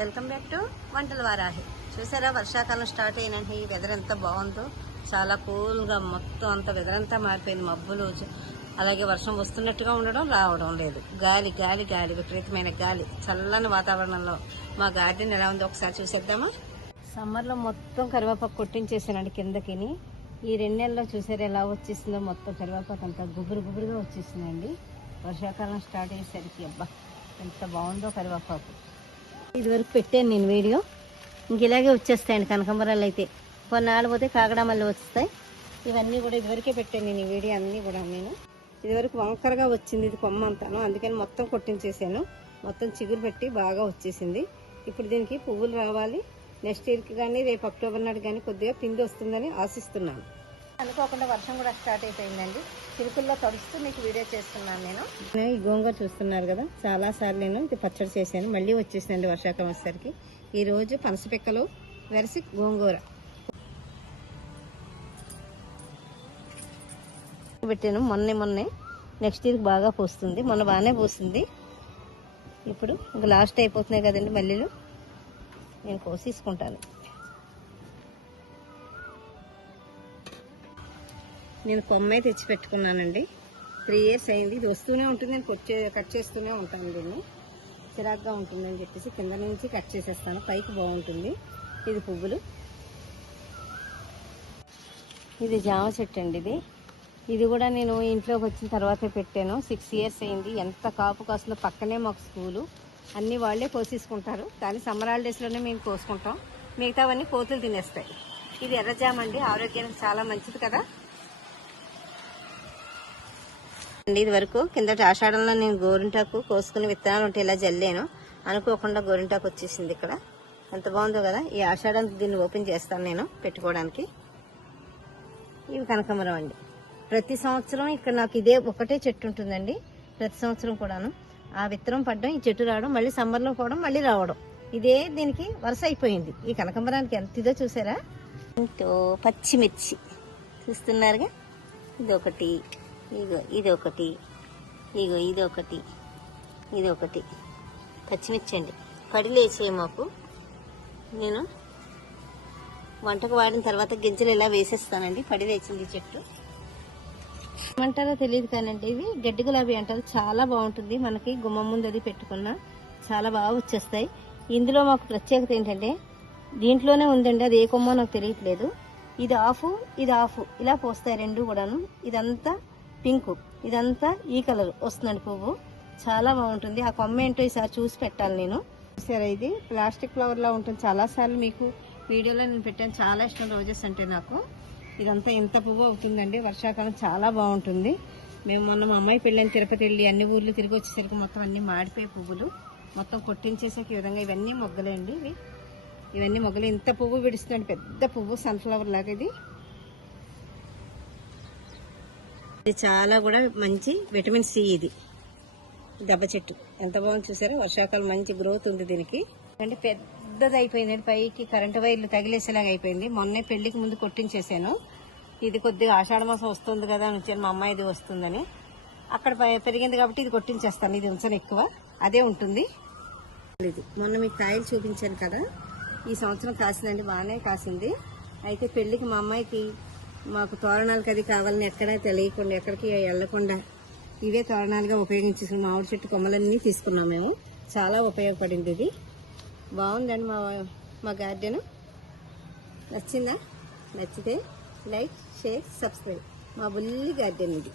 Welcome back to వంటల వారాహి. చూసారా, వర్షాకాలం స్టార్ట్ అయినండి. ఈ వెదర్ ఎంత బాగుందో, చాలా కూల్గా మొత్తం అంత వెదర్ అంతా మారిపోయింది. మబ్బులు, అలాగే వర్షం వస్తున్నట్టుగా ఉండడం, రావడం లేదు. గాలి గాలి గాలి, విపరీతమైన గాలి. చల్లని వాతావరణంలో మా గార్డెన్ ఎలా ఉందో ఒకసారి చూసేద్దామా. సమ్మర్లో మొత్తం కరివేపాకు కొట్టించేసానండి కిందకిని. ఈ 2 నెలల్లో చూసారు ఎలా వచ్చేసిందో, మొత్తం కరివేపాకు అంతా గుబురు గుబురుగా వచ్చేసిందండి. వర్షాకాలం స్టార్ట్ అయ్యేసరికి అబ్బా ఎంత బాగుందో కరివేపాకు. ఇదివరకు పెట్టాను నేను వీడియో. ఇంక ఇలాగే వచ్చేస్తాయండి కనకాంబరాలు అయితే. కొన్నాళ్ళు పోతే కాకడా మళ్ళీ వస్తాయి. ఇవన్నీ కూడా ఇదివరకే పెట్టాను నేను ఈ వీడియో అన్నీ కూడా. నేను ఇదివరకు వంకరగా వచ్చింది ఇది కొమ్మ అంతాను, అందుకని మొత్తం కొట్టించేసాను. మొత్తం చిగురు పెట్టి బాగా వచ్చేసింది. ఇప్పుడు దీనికి పువ్వులు రావాలి. నెక్స్ట్ ఇయర్కి కానీ రేపు అక్టోబర్ నాడు కానీ కొద్దిగా పిండి వస్తుందని ఆశిస్తున్నాను. అనుకోకుండా వర్షం కూడా స్టార్ట్ అయిపోయిందండి. చిరుకుల్లో తడుస్తూ మీకు వీడియో చేస్తున్నాను నేను. ఈ గోంగూర చూస్తున్నారు కదా, చాలా సార్లు నేను ఇది పచ్చడి చేశాను. మళ్ళీ వచ్చేసిందండి వర్షాకాలం వచ్చేసరికి. ఈరోజు పనసపిక్కలు వెరసి గోంగూర పెట్టాను. మొన్నే నెక్స్ట్ ఇయర్కి బాగా పోస్తుంది. మొన్న బాగానే పోస్తుంది. ఇప్పుడు ఇంకా లాస్ట్ అయిపోతున్నాయి కదండి మల్లెలు. నేను కోసేసుకుంటాను. నేను కొమ్మే తెచ్చి పెట్టుకున్నానండి. 3 years అయింది. ఇది వస్తూనే ఉంటుంది. నేను కట్ చేస్తూనే ఉంటాను. దీన్ని చిరాగ్గా ఉంటుందని చెప్పేసి కింద నుంచి కట్ చేసేస్తాను. పైకి బాగుంటుంది. ఇది పువ్వులు. ఇది జామ చెట్టు అండి. ఇది కూడా నేను ఇంట్లోకి వచ్చిన తర్వాతే పెట్టాను. 6 years అయింది. ఎంత కాపు కాస్తుందో. పక్కనే మాకు స్కూలు. అన్నీ వాళ్ళే కోసేసుకుంటారు. కానీ సమ్మర్ హాలిడేస్లోనే మేము కోసుకుంటాం. మిగతావన్నీ కోతులు తినేస్తాయి. ఇది ఎర్రజామ అండి. ఆరోగ్యానికి చాలా మంచిది కదా. ఇది వరకు కిందటి ఆషాఢంలో నేను గోరింటాకు కోసుకుని విత్తనాలు ఉంటే ఇలా జల్లాను. అనుకోకుండా గోరింటాకు వచ్చేసింది ఇక్కడ. ఎంత బాగుందో కదా. ఈ ఆషాఢానికి దీన్ని ఓపెన్ చేస్తాను నేను పెట్టుకోవడానికి. ఇవి కనకాంబరం అండి. ప్రతి సంవత్సరం ఇక్కడ నాకు ఇదే ఒకటే చెట్టు ఉంటుందండి. ప్రతి సంవత్సరం కూడాను ఆ విత్తనం పడడం, ఈ చెట్టు రావడం, మళ్ళీ సమ్మర్లో పోవడం, మళ్ళీ రావడం, ఇదే దీనికి వరుస అయిపోయింది. ఈ కనకాంబరానికి ఎంత ఇదో చూసారా. ఎంతో పచ్చిమిర్చి చూస్తున్నారుగా. ఇదొకటి, ఇగో ఇదొకటి, ఇగో ఇదొకటి, ఇదొకటి పచ్చిమిర్చి అండి. పడిలేసే మాకు నేను వంటకు వాడిన తర్వాత గింజలు ఇలా వేసేస్తానండి. పడిలేసింది చెట్టు. ఏమంటారో తెలియదు కానండి, ఇవి గడ్డి గులాబీ అంటారు. చాలా బాగుంటుంది. మనకి గుమ్మం ముందు అది పెట్టుకున్నా చాలా బాగా వచ్చేస్తాయి. ఇందులో మాకు ప్రత్యేకత ఏంటంటే దీంట్లోనే ఉందండి, అది ఏ కొమ్మో నాకు తెలియట్లేదు. ఇది ఆఫ్, ఇది ఆఫ్, ఇలా పోస్తాయి రెండు కూడాను. ఇదంతా పింక్, ఇదంతా ఈ కలర్ వస్తుందండి పువ్వు. చాలా బాగుంటుంది. ఆ కొమ్మ ఏంటో ఈసారి చూసి పెట్టాలి నేను. సరే, ఇది ప్లాస్టిక్ ఫ్లవర్ లా ఉంటుంది. చాలాసార్లు మీకు వీడియోలో నేను పెట్టాను. చాలా ఇష్టం రోజెస్ అంటే నాకు. ఇదంతా ఇంత పువ్వు అవుతుందండి. వర్షాకాలం చాలా బాగుంటుంది. మేము మొన్న మా అమ్మాయి పెళ్ళని తిరుపతి వెళ్ళి అన్ని ఊర్లు తిరిగి వచ్చేసరికి మొత్తం అన్ని మాడిపోయే పువ్వులు మొత్తం కొట్టించేసరికి ఈ విధంగా ఇవన్నీ మొగ్గలే అండి. ఇవన్నీ మొగ్గలు. ఇంత పువ్వు విడుస్తుంది, పెద్ద పువ్వు, సన్ఫ్లవర్ లాగా. ఇది చాలా కూడా మంచి విటమిన్ సి. ఇది దెబ్బ చెట్టు ఎంత బాగుంది చూసారా. వర్షాకాలం మంచి గ్రోత్ ఉంది దీనికి. అంటే పెద్దది అయిపోయిందండి. పైకి కరెంటు వైర్లు తగిలేసేలాగా అయిపోయింది. మొన్నే పెళ్లికి ముందు కొట్టించేసాను. ఇది కొద్దిగా ఆషాఢ మాసం వస్తుంది కదా అని వచ్చాను. మా అమ్మాయిది వస్తుందని అక్కడ పెరిగింది కాబట్టి ఇది కొట్టించేస్తాను. ఇది ఉంచను ఎక్కువ, అదే ఉంటుంది. ఇది మొన్న మీకు కాయలు చూపించాను కదా, ఈ సంవత్సరం కాసిందండి. బాగానే కాసింది. అయితే పెళ్లికి మా అమ్మాయికి మాకు తోరణాలకు అది కావాలని ఎక్కడా తెలియకుండా, ఎక్కడికి వెళ్లకుండా ఇవే తోరణాలుగా ఉపయోగించేసుకున్న మామిడి చెట్టు కొమ్మలన్నీ తీసుకున్నాం మేము. చాలా ఉపయోగపడింది. ఇది బాగుందండి మా గార్డెన్. నచ్చిందా? నచ్చితే లైక్, షేర్, సబ్స్క్రైబ్. మా బుల్లి గార్డెన్ ఇది.